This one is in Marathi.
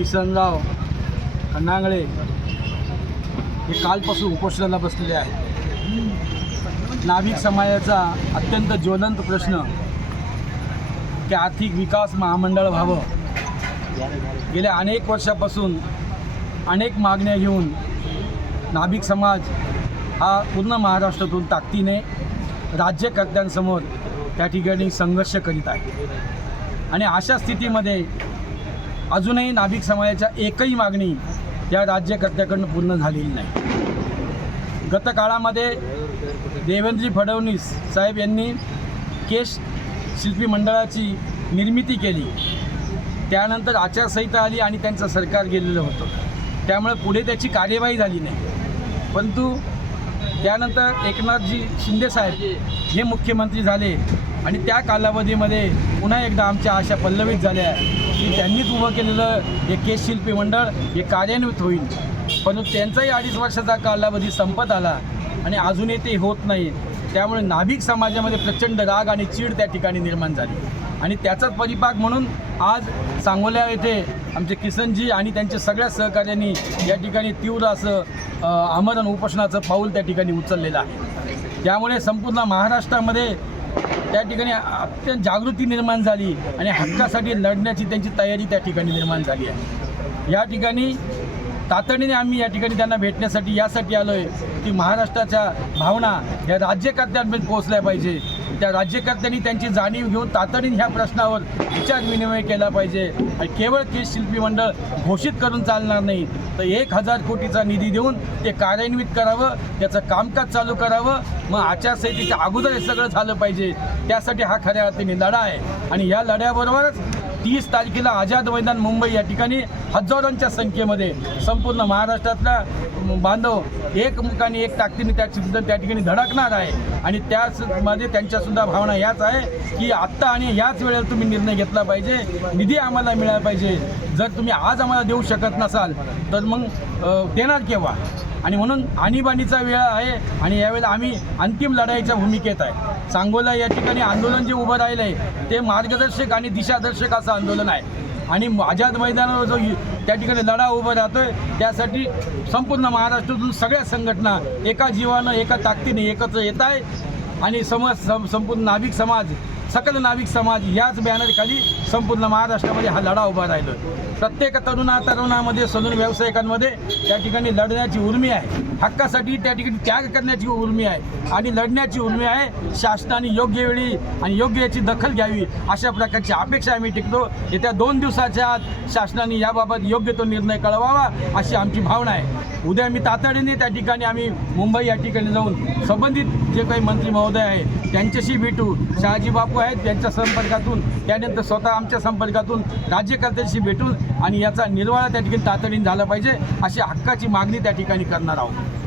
किसनराव खंडांगळे हे कालपासून उपोषणाला बसलेले आहेत. नाभिक समाजाचा अत्यंत ज्वलंत प्रश्न की आर्थिक विकास महामंडळ व्हावं. गेल्या अनेक वर्षापासून अनेक मागण्या घेऊन नाभिक समाज हा पूर्ण महाराष्ट्रातून ताकदीने राज्यकर्त्यांसमोर त्या ठिकाणी संघर्ष करीत आहे. आणि अशा स्थितीमध्ये अजूनही नाभिक समाजाच्या एकही मागणी या राज्यकर्त्याकडून पूर्ण झालेली नाही. गतकाळामध्ये देवेंद्रजी फडणवीस साहेब यांनी केश शिल्पी मंडळाची निर्मिती केली. त्यानंतर आचारसंहिता आली आणि त्यांचं सरकार गेलेलं होतं. त्यामुळे पुढे त्याची कार्यवाही झाली नाही. परंतु त्यानंतर एकनाथजी शिंदेसाहेब हे मुख्यमंत्री झाले आणि त्या कालावधीमध्ये पुन्हा एकदा आमच्या आशा पल्लवित झाल्या. की त्यांनीच उभं केलेलं हे केश शिल्पी मंडळ हे कार्यान्वित होईल. परंतु त्यांचाही अडीच वर्षाचा कालावधी संपत आला आणि अजूनही ते होत नाही. त्यामुळे नाभिक समाजामध्ये प्रचंड राग आणि चीड त्या ठिकाणी निर्माण झाली. आणि त्याचाच परिपाक म्हणून आज सांगोल्या येथे आमचे किसनजी आणि त्यांच्या सगळ्या सहकार्यांनी या ठिकाणी तीव्र असं आमरण उपोषणाचं पाऊल त्या ठिकाणी उचललेलं आहे. त्यामुळे संपूर्ण महाराष्ट्रामध्ये त्या ठिकाणी अत्यंत जागृती निर्माण झाली आणि हक्कासाठी लढण्याची त्यांची तयारी त्या ठिकाणी निर्माण झाली आहे. या ठिकाणी तातडीने आम्ही या ठिकाणी त्यांना भेटण्यासाठी यासाठी आलो आहे की महाराष्ट्राच्या भावना या राज्यकर्त्यांपर्यंत पोहोचल्या पाहिजे. त्या राज्यकर्त्यांनी त्यांची जाणीव घेऊन तातडीने ह्या प्रश्नावर विचार विनिमय केला पाहिजे. आणि केवळ केस शिल्पी मंडळ घोषित करून चालणार नाही तर एक हजार कोटीचा निधी देऊन ते कार्यान्वित करावं त्याचं कामकाज चालू करावं. मग आचारसंहितेच्या अगोदर हे सगळं झालं पाहिजे. त्यासाठी हा खऱ्या अर्थाने लढा आहे. आणि या लढ्याबरोबरच तीस तारखेला आझाद मैदान मुंबई या ठिकाणी हजारोंच्या संख्येमध्ये संपूर्ण महाराष्ट्रातला बांधव एकमुखाने एक ताकदीने त्या त्या ठिकाणी धडकणार आहे. आणि त्याचमध्ये त्यांच्यासुद्धा भावना याच आहे की आत्ता आणि याच वेळेला तुम्ही निर्णय घेतला पाहिजे. निधी आम्हाला मिळाला पाहिजे. जर तुम्ही आज आम्हाला देऊ शकत नसाल तर मग देणार केव्हा? आणि म्हणून आणीबाणीचा वेळ आहे आणि यावेळेला आम्ही अंतिम लढाईच्या भूमिकेत आहे. सांगोला या ठिकाणी आंदोलन जे उभं राहिलं आहे ते मार्गदर्शक आणि दिशादर्शक असं आंदोलन आहे. आणि आझाद मैदानावर जो त्या ठिकाणी लढा उभा राहतोय त्यासाठी संपूर्ण महाराष्ट्रातून सगळ्या संघटना एका जीवानं एका ताकदीने एकत्र येत आहे. आणि समज सं- संपूर्ण नाभिक समाज सकल नाविक समाज याच बॅनरखाली संपूर्ण महाराष्ट्रामध्ये हा लढा उभा राहिलो. प्रत्येक तरुणा तरुणामध्ये सलून व्यावसायिकांमध्ये त्या ठिकाणी लढण्याची उर्मी आहे. हक्कासाठी त्या ठिकाणी त्याग करण्याची उर्मी आहे. आणि लढण्याची उर्मी आहे शासनाने योग्य वेळी आणि योग्य याची दखल घ्यावी अशा प्रकारची अपेक्षा आम्ही टिकतो. येत्या दोन दिवसाच्या आत शासनाने याबाबत योग्य तो निर्णय कळवावा अशी आमची भावना आहे. उद्या मी तातडीने त्या ठिकाणी आम्ही मुंबई या ठिकाणी जाऊन संबंधित जे काही मंत्री महोदय आहे त्यांच्याशी भेटू. शहाजी बापू आहेत त्यांच्या संपर्कातून त्यानंतर स्वतः आमच्या संपर्कातून राज्यकर्त्यांशी भेटून आणि याचा निर्वाळा त्या ठिकाणी तातडीने झाला पाहिजे अशी हक्काची मागणी त्या ठिकाणी करणार आहोत.